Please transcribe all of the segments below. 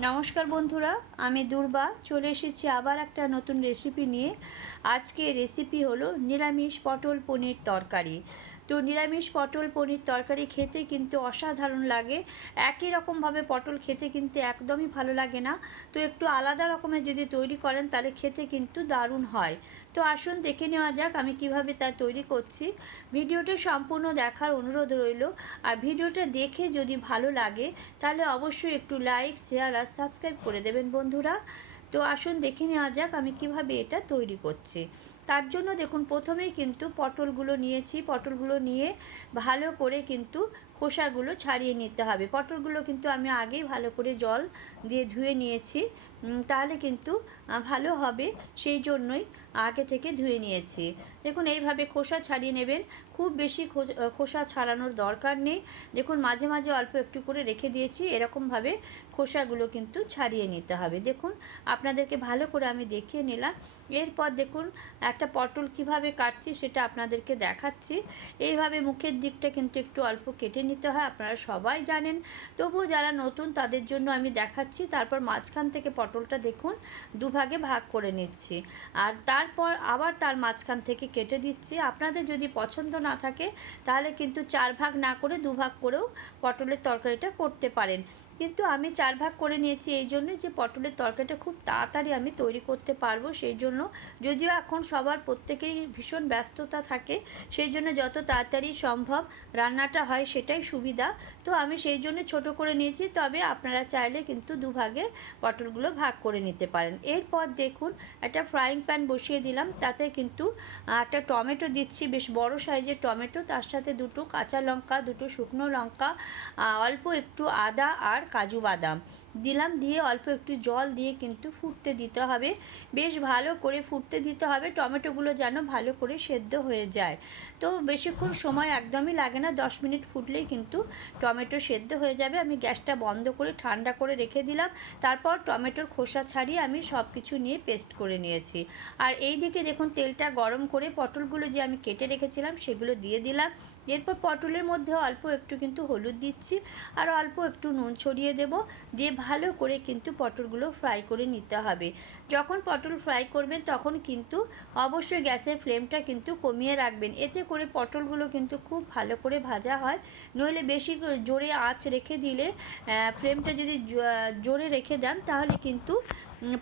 নমস্কার বন্ধুরা, আমি দুর্বা। চলে এসেছি আবার একটা নতুন রেসিপি নিয়ে। আজকে রেসিপি হলো নিরামিষ পটল পনির তরকারি। তো নিরামিষ পটল পনির তরকারি খেতে কিন্তু অসাধারণ লাগে। একই রকমভাবে পটল খেতে কিন্তু একদমই ভালো লাগে না। তো একটু আলাদা রকমের যদি তৈরি করেন, তাহলে খেতে কিন্তু দারুণ হয়। তো আসুন দেখে নেওয়া যাক আমি কীভাবে তা তৈরি করছি। ভিডিওটা সম্পূর্ণ দেখার অনুরোধ রইল। আর ভিডিওটা দেখে যদি ভালো লাগে, তাহলে অবশ্যই একটু লাইক, শেয়ার আর সাবস্ক্রাইব করে দেবেন বন্ধুরা। তো আসুন দেখে নেওয়া যাক আমি কীভাবে এটা তৈরি করছি। তার জন্য দেখুন প্রথমেই কিন্তু পটলগুলো নিয়েছি। পটলগুলো নিয়ে ভালো করে কিন্তু খোসাগুলো ছাড়িয়ে নিতে হবে। পটলগুলো কিন্তু আমি আগেই ভালো করে জল দিয়ে ধুয়ে নিয়েছি। তাহলে কিন্তু ভালো হবে। সেই জন্যই আগে থেকে ধুয়ে নিয়েছি। দেখুন, এইভাবে খোসা ছাড়িয়ে নেবেন। খুব বেশি খোসা ছাড়ানোর দরকার নেই। দেখুন, মাঝে মাঝে অল্প একটু করে রেখে দিয়েছি। এরকমভাবে খোসাগুলো কিন্তু ছাড়িয়ে নিতে হবে। দেখুন, আপনাদেরকে ভালো করে আমি দেখিয়ে নিলাম। এরপর দেখুন, একটা পটল কীভাবে কাটছি সেটা আপনাদেরকে দেখাচ্ছি। এইভাবে মুখের দিকটা কিন্তু একটু অল্প কেটে নিতে হয়, আপনারা সবাই জানেন। তবুও যারা নতুন, তাদের জন্য আমি দেখাচ্ছি। তারপর মাঝখান থেকে পটলটা দেখুন, দুভাগে ভাগ করে নিচ্ছি। আর তারপর আবার তার মাঝখান থেকে কেটে দিচ্ছি। আপনাদের যদি পছন্দ না থাকে, তাহলে কিন্তু চার ভাগ না করে দুভাগ করেও পটলের তরকারিটা করতে পারেন। কিন্তু আমি চার ভাগ করে নিয়েছি, এই জন্য যে পটলের তরকারিটা খুব তাড়াতাড়ি আমি তৈরি করতে পারব, সেই জন্য যদিও এখন সবার প্রত্যেকেই ভীষণ ব্যস্ততা থাকে, সেই জন্য যত তাড়াতাড়ি সম্ভব রান্নাটা হয় সেটাই সুবিধা। তো আমি সেই জন্য ছোট করে নিয়েছি, তবে আপনারা চাইলে কিন্তু দুভাগে পটলগুলো ভাগ করে নিতে পারেন। এরপর দেখুন, একটা ফ্রাইং প্যান বসিয়ে দিলাম, তাতে কিন্তু একটা টমেটো দিচ্ছি, বেশ বড় সাইজের টমেটো, তার সাথে দুটো কাঁচা লঙ্কা, দুটো শুকনো লঙ্কা অল্প একটু আদা আর কাজু বাদাম। দিলাম দিয়ে অল্প একটু জল দিয়ে কিন্তু ফুটতে দিতে হবে। বেশ ভালো করে ফুটতে দিতে হবে, টমেটোগুলো যেন ভালো করে সেদ্ধ হয়ে যায়। তো বেশিক্ষণ সময় একদমই লাগে না, দশ মিনিট ফুটলেই কিন্তু টমেটো সেদ্ধ হয়ে যাবে। আমি গ্যাসটা বন্ধ করে ঠান্ডা করে রেখে দিলাম। তারপর টমেটোর খোসা ছাড়িয়ে আমি সব কিছু নিয়ে পেস্ট করে নিয়েছি। আর এই দিকে দেখুন তেলটা গরম করে পটলগুলো যে আমি কেটে রেখেছিলাম সেগুলো দিয়ে দিলাম। এরপর পটলের মধ্যে অল্প একটু কিন্তু হলুদ দিচ্ছি। আর অল্প একটু নুন ছড়িয়ে দেব। দিয়ে ভালো করে কিন্তু পটলগুলো ফ্রাই করে নিতে হবে। যখন পটল ফ্রাই করবেন, তখন কিন্তু অবশ্যই গ্যাসের ফ্লেমটা কিন্তু কমিয়ে রাখবেন। এতে করে পটলগুলো কিন্তু খুব ভালো করে ভাজা হয়। নইলে বেশি জোরে আঁচ রেখে দিলে ফ্লেমটা যদি জোরে রেখে দেন, তাহলে কিন্তু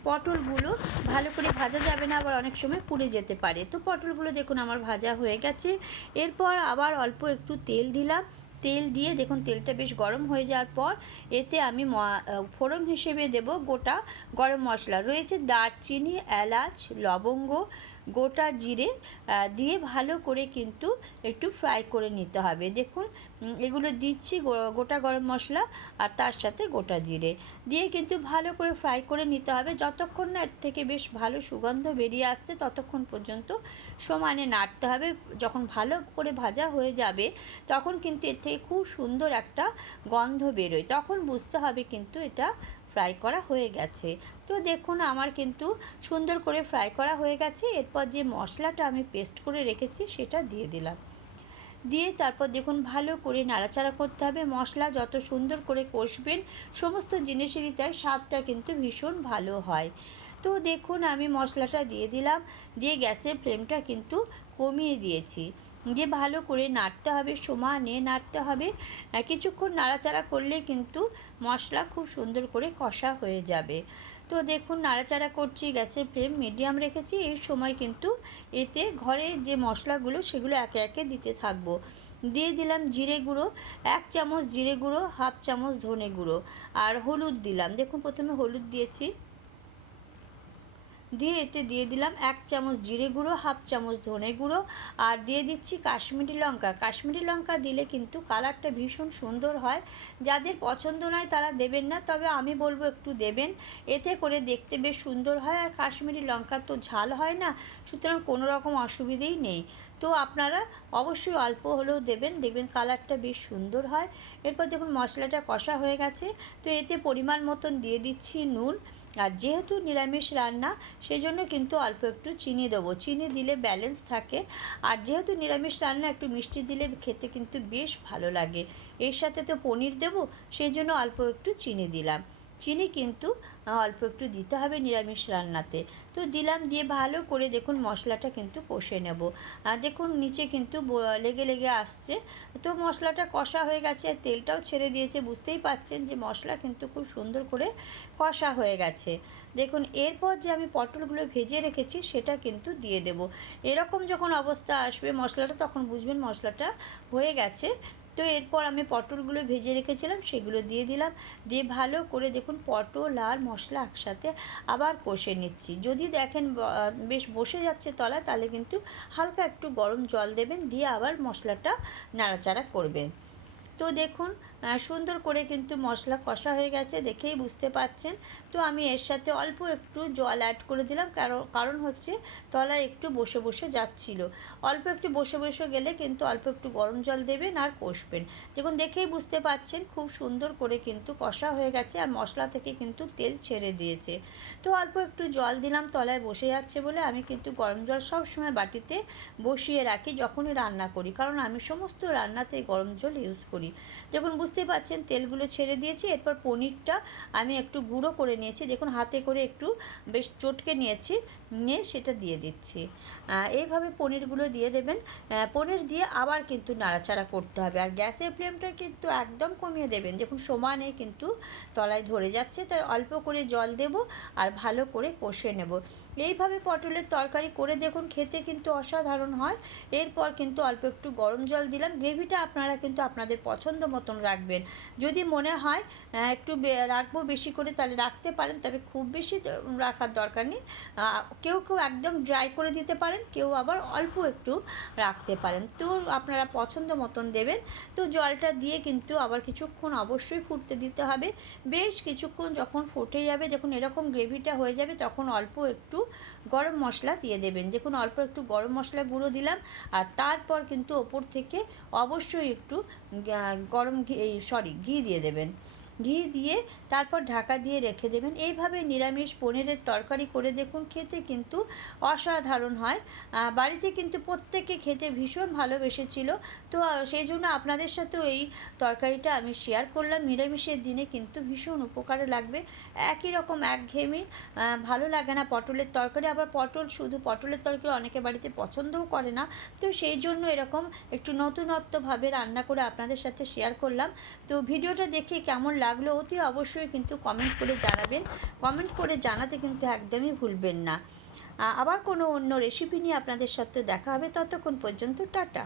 পটলগুলো ভালো করে ভাজা যাবে না, আবার অনেক সময় পুড়ে যেতে পারে। তো পটলগুলো দেখুন আমার ভাজা হয়ে গেছে। এরপর আবার অল্প একটু তেল দিলাম। তেল দিয়ে দেখুন তেলটা বেশ গরম হয়ে যাওয়ার পর এতে আমি ফোড়ন হিসেবে দেব গোটা গরম মশলা। রয়েছে দারচিনি, এলাচ, লবঙ্গ গোটা জিরে দিয়ে ভালো করে কিন্তু একটু ফ্রাই করে নিতে হবে। দেখুন এগুলো দিচ্ছি গোটা গরম মশলা আর তার সাথে গোটা জিরে। দিয়ে কিন্তু ভালো করে ফ্রাই করে নিতে হবে। যতক্ষণ না এর থেকে বেশ ভালো সুগন্ধ বেরিয়ে আসছে, ততক্ষণ পর্যন্ত সমানে নাড়তে হবে। যখন ভালো করে ভাজা হয়ে যাবে, তখন কিন্তু এর থেকে খুব সুন্দর একটা গন্ধ বেরোয়। তখন বুঝতে হবে কিন্তু এটা ফ্রাই করা হয়ে গেছে। তো দেখুন, আমার কিন্তু সুন্দর করে ফ্রাই করা হয়ে গেছে। এরপর যে মশলাটা আমি পেস্ট করে রেখেছি, সেটা দিয়ে দিলাম। দিয়ে তারপর দেখুন, ভালো করে নাড়াচাড়া করতে হবে। মশলা যত সুন্দর করে কষবেন, সমস্ত জিনিসেরই তাই স্বাদটা কিন্তু ভীষণ ভালো হয়। তো দেখুন, আমি মশলাটা দিয়ে দিলাম। দিয়ে গ্যাসের ফ্লেমটা কিন্তু কমিয়ে দিয়েছি। দিয়ে ভালো করে নাড়তে হবে সমানে নাড়তে হবে। কিছুক্ষণ নাড়াচাড়া করলে কিন্তু মশলা খুব সুন্দর করে কষা হয়ে যাবে। তো দেখুন, নাড়াচাড়া করছি, গ্যাসের ফ্লেম মিডিয়াম রেখেছি। এই সময় কিন্তু এতে ঘরে যে মশলাগুলো, সেগুলো একে একে দিতে থাকব। দিয়ে দিলাম জিরে গুঁড়ো, এক চামচ জিরে গুঁড়ো, হাফ চামচ ধনে গুঁড়ো। আর হলুদ দিলাম। দেখুন, প্রথমে হলুদ দিয়েছি। দিয়ে এতে দিয়ে দিলাম এক চামচ জিরে গুঁড়ো, হাফ চামচ ধনে গুঁড়ো আর দিয়ে দিচ্ছি কাশ্মীরি লঙ্কা। কাশ্মীরি লঙ্কা দিলে কিন্তু কালারটা ভীষণ সুন্দর হয়। যাদের পছন্দ নয় তারা দেবেন না, তবে আমি বলব একটু দেবেন। এতে করে দেখতে বেশ সুন্দর হয় আর কাশ্মীরি লঙ্কা তো ঝাল হয় না, সুতরাং কোনো রকম অসুবিধেই নেই। তো আপনারা অবশ্যই অল্প হলেও দেবেন, দেখবেন কালারটা বেশ সুন্দর হয়। এরপর দেখুন মশলাটা কষা হয়ে গেছে, তো এতে পরিমাণ মতন দিয়ে দিচ্ছি নুন। আর যেহেতু নিরামিষ রান্না সেই জন্য কিন্তু অল্প একটু চিনি দেবো। চিনি দিলে ব্যালেন্স থাকে। আর যেহেতু নিরামিষ রান্না, একটু মিষ্টি দিলে খেতে কিন্তু বেশ ভালো লাগে। এর সাথে তো পনির দেবো সেই জন্য অল্প একটু চিনি দিলাম। চিনি কিন্তু অল্প একটু দিতে হবে নিরামিষ রান্নাতে। তো দিলাম, দিয়ে ভালো করে দেখুন মশলাটা কিন্তু কষে নেব। দেখুন নিচে কিন্তু লেগে লেগে আসছে। তো মশলাটা কষা হয়ে গেছে, আর তেলটাও ছেড়ে দিয়েছে। বুঝতেই পাচ্ছেন যে মশলা কিন্তু খুব সুন্দর করে কষা হয়ে গেছে। দেখুন, এরপর যে আমি পটলগুলো ভেজে রেখেছি, সেটা কিন্তু দিয়ে দেব। এরকম যখন অবস্থা আসবে, মশলাটা তখন বুঝবেন মশলাটা হয়ে গেছে। তো এরপর আমি পটলগুলো ভেজে রেখেছিলাম, সেগুলো দিয়ে দিলাম। দিয়ে ভালো করে দেখুন পটল আর মশলা একসাথে আবার কষে নিচ্ছি। যদি দেখেন বেশ বসে যাচ্ছে তলায়, তাহলে কিন্তু হালকা একটু গরম জল দেবেন, দিয়ে আবার মশলাটা নাড়াচাড়া করবেন। তো দেখুন সুন্দর করে কিন্তু মশলা কষা হয়ে গেছে, দেখেই বুঝতে পাচ্ছেন। তো আমি এর সাথে অল্প একটু জল অ্যাড করে দিলাম, কারণ কারণ হচ্ছে তলায় একটু বসে বসে যাচ্ছিল। অল্প একটু বসে বসে গেলে কিন্তু অল্প একটু গরম জল দেবেন আর কষবেন। দেখুন, দেখেই বুঝতে পাচ্ছেন, খুব সুন্দর করে কিন্তু কষা হয়ে গেছে আর মশলা থেকে কিন্তু তেল ছেড়ে দিয়েছে। তো অল্প একটু জল দিলাম, তলায় বসে যাচ্ছে বলে আমি কিন্তু গরম জল সব সময় বাটিতে বসিয়ে রাখি যখনই রান্না করি, কারণ আমি সমস্ত রান্নাতেই গরম জল ইউজ করি। দেখুন বুঝতে পাচ্ছেন, তেলগুলো ছেড়ে দিয়েছি, এরপর পনিরটা আমি একটু গুঁড়ো করে নিয়েছি। দেখুন, হাতে করে একটু বেশ চটকে নিয়েছি, নিয়ে সেটা দিয়ে দিচ্ছি। এইভাবে পনিরগুলো দিয়ে দেবেন। পনির দিয়ে আবার কিন্তু নাড়াচাড়া করতে হবে। আর গ্যাসের ফ্লেমটা কিন্তু একদম কমিয়ে দেবেন। দেখুন সমানে কিন্তু তলায় ধরে যাচ্ছে, তাই অল্প করে জল দেব আর ভালো করে কষে নেব। এইভাবে পটলের তরকারি করে দেখুন, খেতে কিন্তু অসাধারণ হয়। এরপর কিন্তু অল্প একটু গরম জল দিলাম। গ্রেভিটা আপনারা কিন্তু আপনাদের পছন্দ মতন রাখবেন। যদি মনে হয় একটু রাখব বেশি করে, তাহলে রাখতে পারেন। তবে খুব বেশি রাখার দরকার নেই। কেউ কেউ একদম ড্রাই করে দিতে পারেন, কেউ আবার অল্প একটু রাখতে পারেন। তো আপনারা পছন্দ মতন দেবেন। তো জলটা দিয়ে কিন্তু আবার কিছুক্ষণ অবশ্যই ফুটতে দিতে হবে। বেশ কিছুক্ষণ যখন ফুটে যাবে, যখন এরকম গ্রেভিটা হয়ে যাবে, তখন অল্প একটু গরম মশলা দিয়ে দেবেন। দেখুন, অল্প একটু গরম মশলা গুঁড়ো দিলাম, আর তারপর কিন্তু ওপর থেকে অবশ্যই একটু গরম ঘি সরি ঘি দিয়ে দেবেন। ঘি দিয়ে তারপর ঢাকা দিয়ে রেখে দেবেন। এইভাবে নিরামিষ পনিরের তরকারি করে দেখুন, খেতে কিন্তু অসাধারণ হয়। বাড়িতে কিন্তু প্রত্যেকে খেতে ভীষণ ভালোবেসেছিল। তো সেই জন্য আপনাদের সাথেও এই তরকারিটা আমি শেয়ার করলাম। নিরামিষের দিনে কিন্তু ভীষণ উপকারে লাগবে। একই রকম, একঘেয়েমি ভালো লাগে না পটলের তরকারি। আবার পটল, শুধু পটলের তরকারি অনেকে বাড়িতে পছন্দও করে না। তো, সেই জন্য এরকম একটু নতুনত্বভাবে রান্না করে আপনাদের সাথে শেয়ার করলাম। তো, ভিডিওটা দেখে কেমন লাগল অতি অবশ্যই কিন্তু কমেন্ট করে জানাবেন। কমেন্ট করে জানাতে কিন্তু একদমই ভুলবেন না। আবার কোনো অন্য রেসিপি নিয়ে আপনাদের সাথে দেখা হবে। ততক্ষণ পর্যন্ত টাটা।